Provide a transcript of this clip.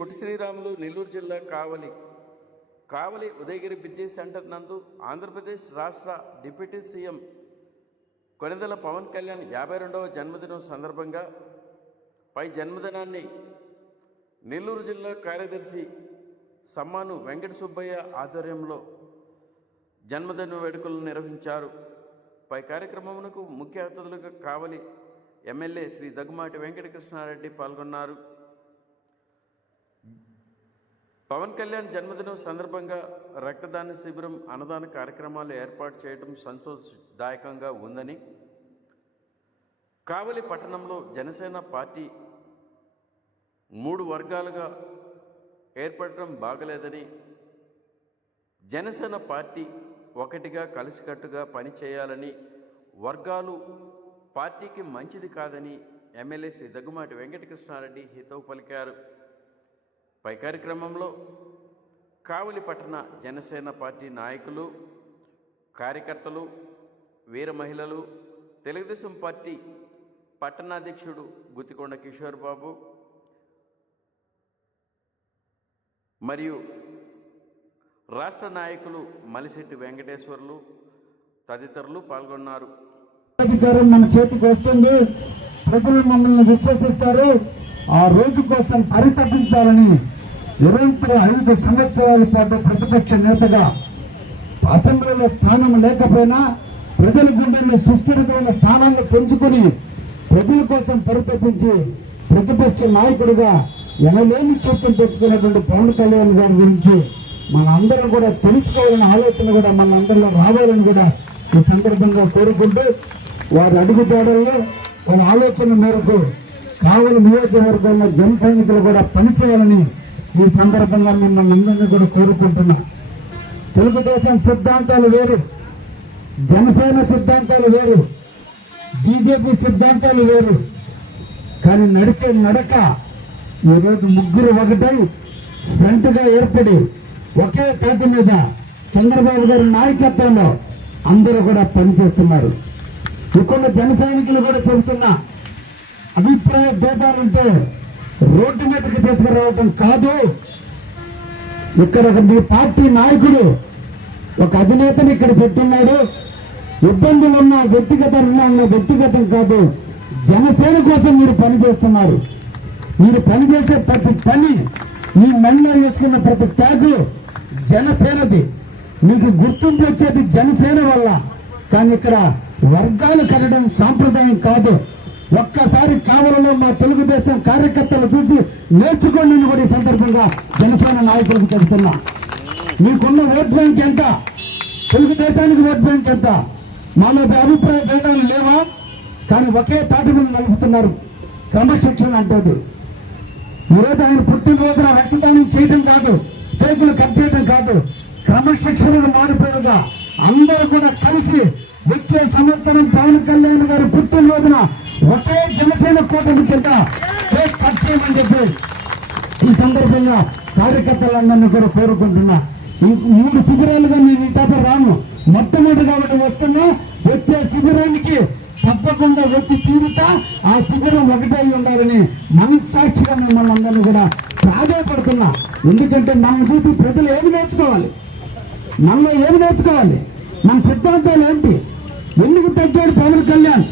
మండలంలో నెల్లూరు జిల్లా కావలి కావలి ఉదయగిరి బిజీ సెంటర్ నందు ఆంధ్రప్రదేశ్ రాష్ట్ర డిప్యూటీ సీఎం కొనిదల పవన్ కళ్యాణ్ యాభై రెండవ జన్మదినం సందర్భంగా పై జన్మదినాన్ని నెల్లూరు జిల్లా కార్యదర్శి సమ్మాను వెంకట సుబ్బయ్య ఆధ్వర్యంలో జన్మదిన వేడుకలు నిర్వహించారు. పై కార్యక్రమమునకు ముఖ్య అతిథులుగా కావలి ఎమ్మెల్యే శ్రీ దగ్గుమాటి వెంకటకృష్ణారెడ్డి పాల్గొన్నారు. పవన్ కళ్యాణ్ జన్మదినం సందర్భంగా రక్తదాన శిబిరం అన్నదాన కార్యక్రమాలు ఏర్పాటు చేయడం సంతోషదాయకంగా ఉందని కావలి పట్టణంలో జనసేన పార్టీ మూడు వర్గాలుగా ఏర్పడటం బాగలేదని జనసేన పార్టీ ఒకటిగా కలిసికట్టుగా పనిచేయాలని వర్గాలు పార్టీకి మంచిది కాదని ఎమ్మెల్యే శ్రీ దగ్గుమాటి వెంకటకృష్ణారెడ్డి హితవు పలికారు. పై కార్యక్రమంలో కావలి పట్టణ జనసేన పార్టీ నాయకులు కార్యకర్తలు వీర మహిళలు తెలుగుదేశం పార్టీ పట్టణాధ్యక్షుడు గుత్తికొండ కిషోర్ బాబు మరియు రాష్ట్ర నాయకులు మలిశెట్టి వెంకటేశ్వర్లు తదితరులు పాల్గొన్నారు. అధికారం మన చేతికి వస్తుంది. ప్రజలు మమ్మల్ని విశ్వసిస్తారు. ఆ రోజు కోసం పరితపించాలని నిరంతరం ఐదు సంవత్సరాల పాటు ప్రతిపక్ష నేతగా అసెంబ్లీలో స్థానం లేకపోయినా ప్రజల గుండెల్లో సుస్థిరమైన స్థానాన్ని పెంచుకుని ప్రజల కోసం పరితపించి ప్రతిపక్ష నాయకుడిగా ఎనలేని కీర్తిని తెచ్చుకున్నటువంటి పవన్ కళ్యాణ్ గారి గురించి మనందరం కూడా తెలుసుకోవాలనే ఆలోచన కూడా మన అందరిలో రావాలని కూడా ఈ సందర్భంగా కోరుకుంటూ వారి అడుగుజాడల్లో ఒక ఆలోచన మేరకు కావలి నియోజకవర్గంలో జన సైనికులు కూడా పనిచేయాలని ఈ సందర్భంగా మిమ్మల్ని అందరినీ కూడా కోరుకుంటున్నా. తెలుగుదేశం సిద్ధాంతాలు వేరు జనసేన సిద్ధాంతాలు వేరు బీజేపీ సిద్ధాంతాలు వేరు. కానీ నడిచే నడక ఈరోజు ముగ్గురు ఒకటై ఫ్రంట్గా ఏర్పడి ఒకే తాటి మీద చంద్రబాబు గారి నాయకత్వంలో అందరూ కూడా పనిచేస్తున్నారు. ఇక్కడ జన సైనికులు కూడా చెబుతున్నా అభిప్రాయ భేదాలుంటే రోడ్డు మీదకి తీసుకురావటం కాదు. ఇక్కడ ఒక మీ పార్టీ నాయకుడు ఒక అధినేతని ఇక్కడ పెట్టున్నాడు. ఇబ్బందులు ఉన్న వ్యక్తిగత ఉన్న వ్యక్తిగతం కాదు జనసేన కోసం మీరు పనిచేస్తున్నారు. మీరు పనిచేసే ప్రతి పని మీ మెడలో వేసుకున్న ప్రతి ట్యాగు జనసేనది మీకు గుర్తింపు వచ్చేది జనసేన వల్ల. కానీ ఇక్కడ వర్గాలు కనడం సాంప్రదాయం కాదు. ఒక్కసారి కావలలో మా తెలుగుదేశం కార్యకర్తలు చూసి నేర్చుకోండి అని కూడా ఈ సందర్భంగా జనసేన నాయకులకు చెబుతున్నా. మీకున్న ఓట్ బ్యాంక్ ఎంత? తెలుగుదేశానికి ఓట్ బ్యాంక్ ఎంత? మాలో అభిప్రాయ భేదాలు లేవా? కానీ ఒకే తాటి మీద నలుపుతున్నారు. క్రమశిక్షణ అంటేది. ఈరోజు ఆయన పుట్టినరోజున రక్తదానం చేయడం కాదు పేగులు కట్ చేయడం కాదు క్రమశిక్షణకు మారిపోయినగా అందరూ కూడా కలిసి వచ్చే సంవత్సరం పవన్ కళ్యాణ్ గారి పుట్టినరోజున ఒకే జనసేన కూటమి కింద కేక్ కట్ చేయమని చెప్పి ఈ సందర్భంగా కార్యకర్తలందరినీ కూడా కోరుకుంటున్నా. ఈ మూడు శిబిరాలుగా నేను ఈ తప్ప రాను. మొట్టమొదటి కాబట్టి వస్తున్నా వచ్చే శిబిరానికి తప్పకుండా వచ్చి తీరుతా. ఆ శిబిరం ఒకటే ఉండాలని మనస్సాక్షిగా మిమ్మల్ని అందరినీ కూడా ప్రాధాయపడుతున్నా. ఎందుకంటే మనం చూసి ప్రజలు ఏమి నేర్చుకోవాలి? మనలో ఏమి నేర్చుకోవాలి? మన సిద్ధాంతాలు ఏంటి? ఎందుకు తగ్గాడు పవన్ కళ్యాణ్?